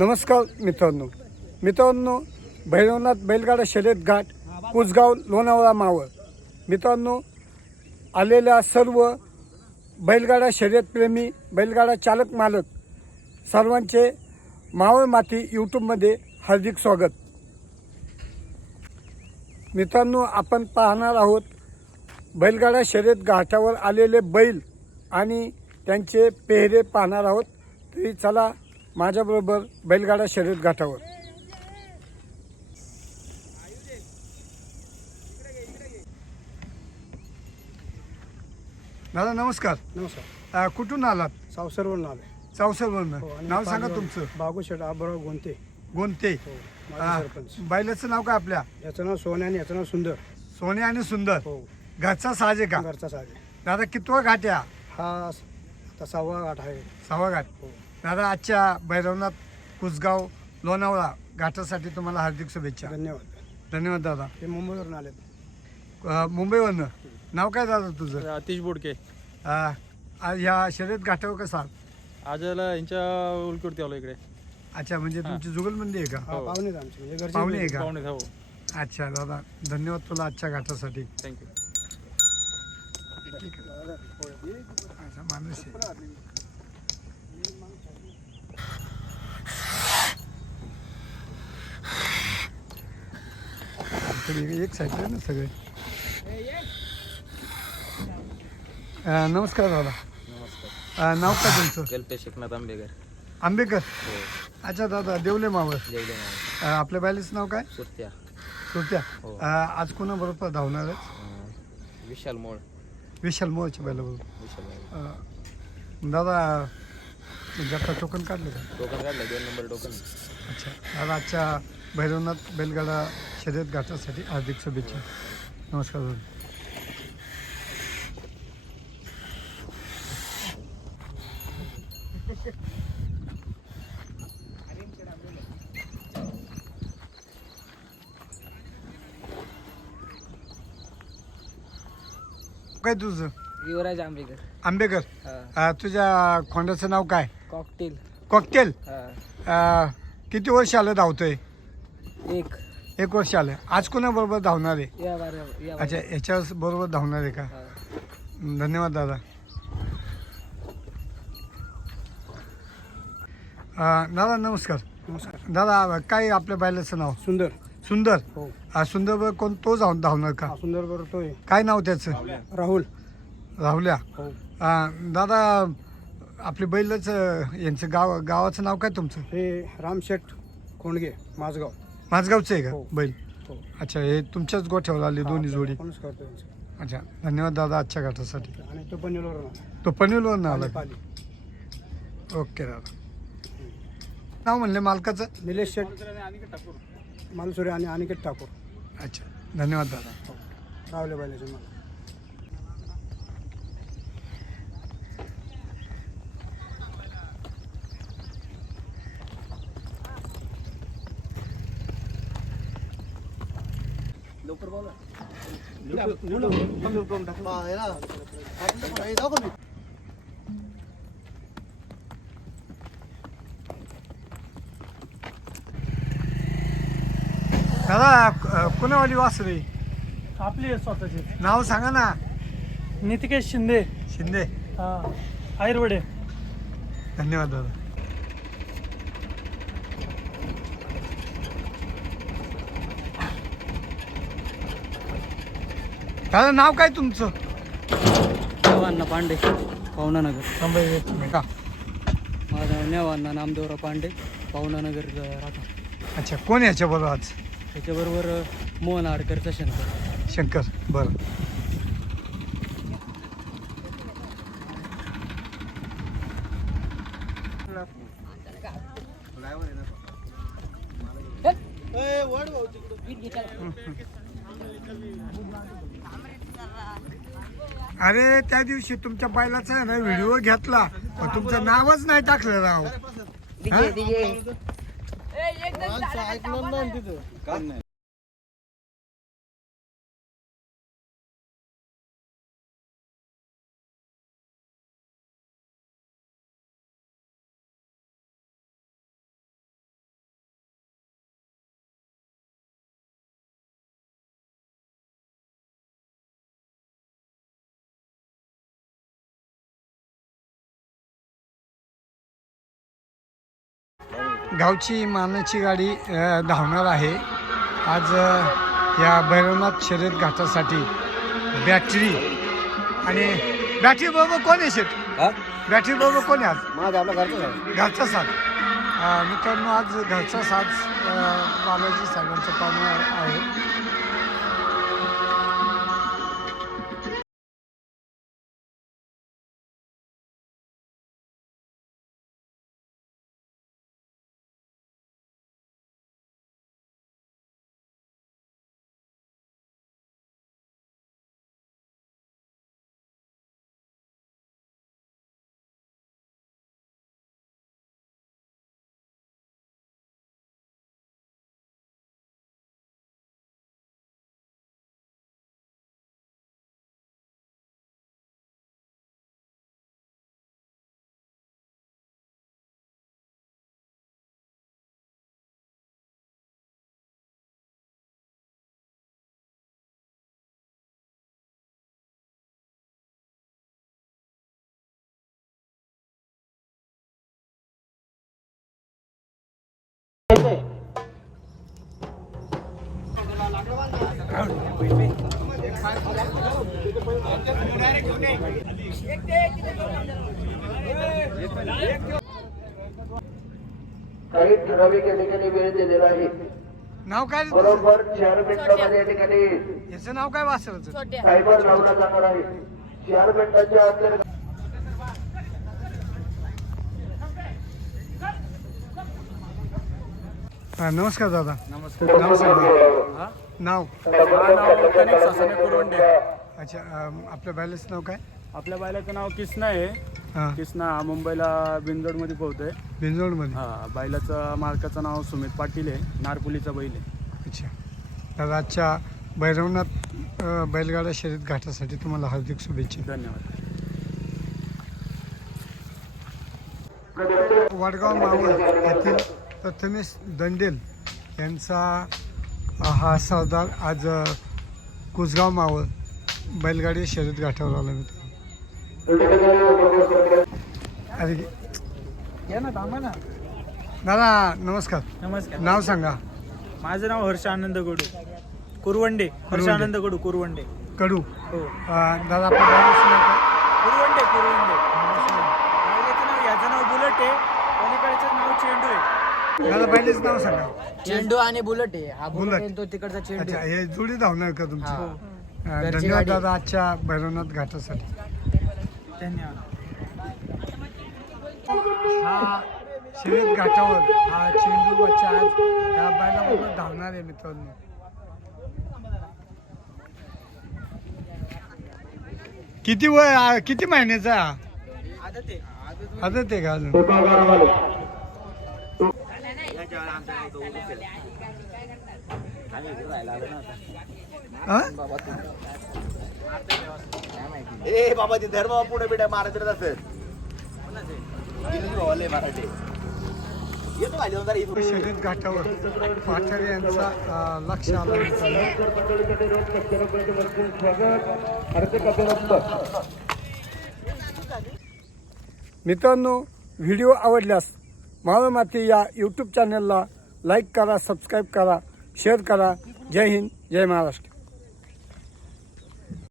नमस्कार मित्रांनो. मित्रांनो भैरवनाथ बैलगाडा शर्यत घाट कुसगाव लोणावळा मावळ. मित्रांनो आलेल्या सर्व बैलगाडा शर्यतप्रेमी बैलगाडा चालक मालक सर्वांचे मावळ माती यूट्यूबमध्ये हार्दिक स्वागत. मित्रांनो आपण पाहणार आहोत बैलगाडा शर्यत घाटावर आलेले बैल आणि त्यांचे पेहरे पाहणार आहोत. तरी चला माझ्याबरोबर बैलगाडा शर्यत घाटावर दादा नमस्कार. नमस्कार. अ, कुठून आलात? सावसरवरून आलोय. हो, चौसरवरनं आणि नाव सांगा तुमचं. बागुशेठ आबराव गोंते. गोंते. हो अ, माझे सरपंच. बैलाचं नाव काय आपल्या? याचं नाव सोन्या आणि याचं नाव सुंदर. सोने आणि सुंदर. हो. घरचा साज आहे का? घरचा साजे दादा कितवा घाट या हा? स- आता सहावा गाठ आहे. सहावा घाट. हो. दादा आजच्या भैरवनाथ कुसगाव लोणावळा घाटासाठी तुम्हाला हार्दिक शुभेच्छा. धन्यवाद. धन्यवाद दादा. हे मुंबईवरून आलेत. अ, मुंबईवरनं? नाव काय दादा तुझं? अतिश बोडके. अ, आ- ह्या शर्यत घाटावर कसा? आज यांच्या उलकुर्ती आलो इकडे. अच्छा म्हणजे तुमची जुगलबंदी आहे का? हा. हो. आमचे. म्हणजे घरचे पाहुणे आहे का? पाहुणे हो. अच्छा दादा. धन्यवाद तुला आजच्या घाटासाठी. थँक्यू असा माणूस आहे. इकडे एक साईड आहे ना सगळे. नमस्कार दादा. नमस्कार अ, नाव काय तुमचं? कल्पेश एकनाथ आंबेकर. आंबेकर. हो. अच्छा दादा देवले मावळ. जेवले अ, आपल्या बायलेचं नाव काय? सुरत्या. सुरत्या. हो. आज कोणाबरोबर धावणार आहे? अं, विशाल मोळ. विशाल मोहच्या बैलाबरोबर विशाल मोळ. अ, दादा म्हणजे आता टोकन काढलं का? टोकन काढलं दोन नंबर टोकन. अच्छा. दादा आजच्या भैरवनाथ बैलगाडा शर्यत घाटासाठी हार्दिक शुभेच्छा. नमस्कार दादा काय तुझं? युवराज आंबेकर. आंबेकर? अ, तुझ्या खोंड्याचं नाव काय? कॉकटेल. कॉकटेल? अ, किती वर्ष आलं धावतोय? एक. एक वर्ष आलं. आज कोणाबरोबर धावणार आहे? या बार या अच्छा याच्या बरोबर धावणार आहे का? धन्यवाद दादा. अ, दादा नमस्कार. नमस्कार. दादा काय आपल्या बायलाचं नाव? सुंदर. सुंदर? हो. अ, सुंदर बरोबर कोण तो जाऊन धावणार का? हा सुंदर बरोबर तो आहे. काय नाव त्याचं? राहुल. राहुल्या. हो. अ, दादा आपले बैलच यांचं गाव गावाचं नाव काय तुमचं? हे रामशेठ खोंडगे माझगाव. माझगावचं आहे का? हो. बैल. हो. अच्छा हे तुमच्याच गोठ्यावर आले दोन्ही जोडी. कोणच करतो यांचं. अच्छा धन्यवाद दादा आजच्या घाटासाठी आणि तो पनवेलवरून आला. तो पनवेलवरून आला? पाली ओके दादा. नाव म्हणले मालकाचं? निलेश शेठ मालसुरे आणि अनिकेत ठाकूर. अच्छा धन्यवाद दादा. रावले बायलेचे मला दादा कुणावाली वासरे? आपली स्वतःची. नाव सांगा ना. नितिकेश शिंदे. शिंदे. हा आयुर्वेडे धन्यवाद दादा. दादा नाव काय तुमचं? नेवांना पांडे पावनानगर. का माझं नाव नेवांना नामदेवराव पांडे पावनानगर राहतो. अच्छा कोण याच्या बरोबर आज? त्याच्याबरोबर अ, मोहन आडकरचा शंकर. शंकर बरं. अरे त्या दिवशी तुमच्या बैलाचा आहे ना व्हिडिओ घेतला पण तुमचं नावच नाही टाकलं राव. हा? गावची मानाची गाडी धावणार आहे. आज या भैरवनाथ शर्यत घाटासाठी बॅटरी आणि बॅटरी बरोबर कोण आहे शेट बॅटरी बरोबर कोण आहे आज? माझा आपला घरचा साथ मित्रांनो आज घरचा साथ बालाजी साहेबांचं पाहणं आहे. काही ठराविक या ठिकाणी वेळ दिलेला आहे. नाव काय? बरोबर चार मिनिटामध्ये या ठिकाणी याचं नाव काय वासराचं? टायमर लावला जाणार आहे. चार मिनिटाच्या अंतर्गत हा, नमस्कार दादा. नमस्कार. नाव? सांगा नाव सासने कुरवंडे. अच्छा अम, आपल्या बॅलेन्स नाव काय? आपल्या बैलाचं नाव किसना आहे. हां. किसना हा मुंबईला बिंदोडमध्ये पोहतोय बिंजोडमध्ये हा बैलाचं मालकाचं नाव सुमित पाटील आहे. नारपुलीचा बैल आहे. अच्छा. तर आजच्या भैरवनाथ अ, बैलगाडा शर्यत घाटासाठी तुम्हाला हार्दिक शुभेच्छा. धन्यवाद. वडगाव मावळ येथील प्रथमेश दंडेल यांचा हा सरदार आज कुसगाव मावळ बैलगाडी शर्यत घाटावर आला मित्र अरे दादा नमस्कार. नमस्कार. नाव सांगा. माझं नाव हर्ष आनंद गडू. कुरवंडे. हर्ष कुरवंडे. आनंद गडू कुरवंडे. कडू हो. अ, दादा आपलं काय कुरवंडे कुरवंडे. नाव याचं नाव बुलट आहे. पलीकडचं नाव चेंडू आहे. दादा बॅलेन्स नाव सांगा चेंडू आणि बुलट आहे हा बुलट बुलट. आहे तो तिकडचा चेंडू अच्छा आहे. हे जोडी धावणार का तुमची हा. अ, घरची धन्यवाद गाडी. दादा आजच्या भैरवनाथ घाटासाठी धन्यवाद हा घाटावर हा चेंडू बच्चा आज या बैलाबरोबर धावणार आहे मित्रांनो किती वय आ, किती महिन्याचा आदत आहे का अजून हा? ए बाबा ते धर्म पुढे बिड्या मारत असेल मराठी. शर्यत घाटावर. पाठारे यांचा लक्ष आला. मित्रांनो व्हिडिओ आवडल्यास माती या यूट्यूब चॅनलला लाईक करा सबस्क्राईब करा शेअर करा. जय हिंद जय महाराष्ट्र.